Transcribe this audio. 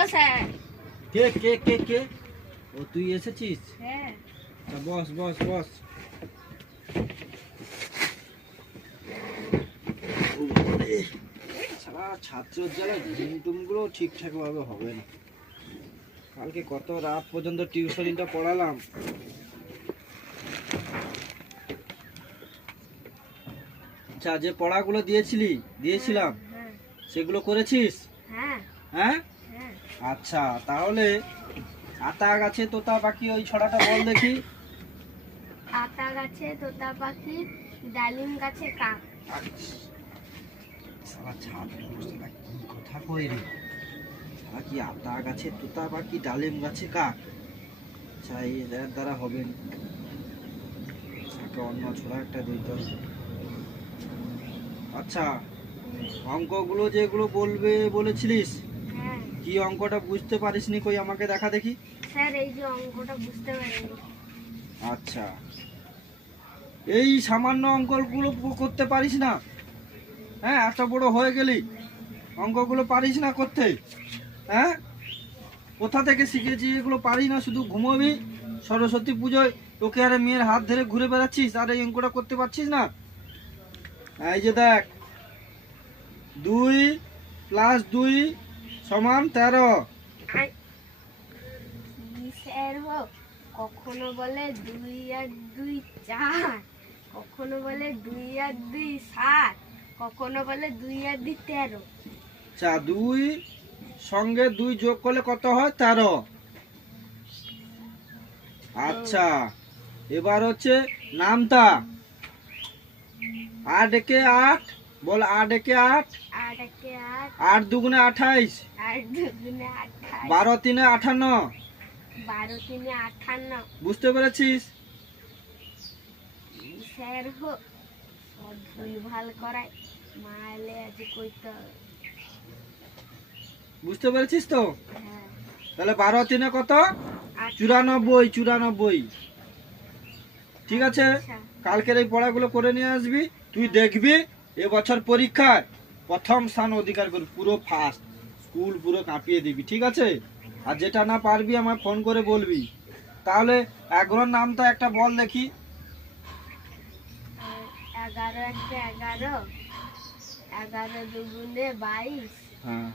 ও sir. কে কে কে কে? ও তুই এসেছিস? হ্যাঁ। বস বস বস। সারা ছাত্রের জ্বালায় ঘুমটুমগুলো ঠিকঠাক ভাবে হবে না। কালকে কত রাত পর্যন্ত টিউশনিটা পড়ালাম। আচ্ছা, যে পড়াগুলো দিয়েছিলাম সেগুলো করেছিস? হ্যাঁ হ্যাঁ। হ্যাঁ। আচ্ছা, তাহলে আতা গাছে তোতা পাখি ওই ছড়াটা বল দেখি। আতা গাছে তোতা পাখি, ডালিম গাছে কাক। সারা ছাত্র সারা কি কথা কই রে? সারা কি আতা গাছে তোতা পাখি, ডালিম গাছে কাক? আচ্ছা, এর দ্বারা হবে না। অন্য ছড়া একটা দিতে হবে। আচ্ছা, অঙ্কগুলো যেগুলো বলেছিলিস, হ্যাঁ কি অঙ্কটা বুঝতে পারিসনি কই আমাকে দেখা দেখি। স্যার, এই যে অঙ্কটা বুঝতে পারিনি। আচ্ছা, এই সামান্য অঙ্কগুলো করতে পারিস না? হ্যাঁ, এত বড় হয়ে গেলি অঙ্কগুলো পারিস না করতে? হ্যাঁ, কোথা থেকে শিখেছি এগুলো? পারি না, শুধু ঘুমোবি। সরস্বতী পুজোয় তোকে আরে মেয়ের হাত ধরে ঘুরে বেড়াচ্ছিস আর এই অঙ্কটা করতে পারছিস না? এই যে দেখ, 2 + 2 = 13। স্যার হোক, কখনো বলে 2 আর 2 4, কখনো বলে 2 আর 2 7, কখনো বলে 2 আর 2 13। আচ্ছা, 2 সঙ্গে 2 যোগ করলে কত হয়? 13। আচ্ছা, এবার হচ্ছে নামতা। 8 একে 8, বল 8 একে 8, 8 একে 8, 8 দুগুণে 28, 8 দুগুণে 28, 12 তিনে 58। 12 তিনে 58। বুঝতে পেরেছিস? স্যার হোক, সব ভুলভাল করায়, মারলে আজ কইতে হবে। বুঝতে পেরেছিস তো? হ্যাঁ। তাহলে 12 তিনে কত? 94, 94। ঠিক আছে, আচ্ছা। কালকের এই পড়াগুলো করে নিয়ে আসবি। তুই দেখবি এবছর পরীক্ষায় প্রথম স্থান অধিকার করবি, পুরো ফার্স্ট। স্কুল পুরো কাঁপিয়ে দিবি, ঠিক আছে? আর যেটা না পারবি আমায় ফোন করে বলবি। তাহলে এগারোর নামটা একটা বল দেখি। 11 একে 11, 11 দুগুণে 22, হ্যাঁ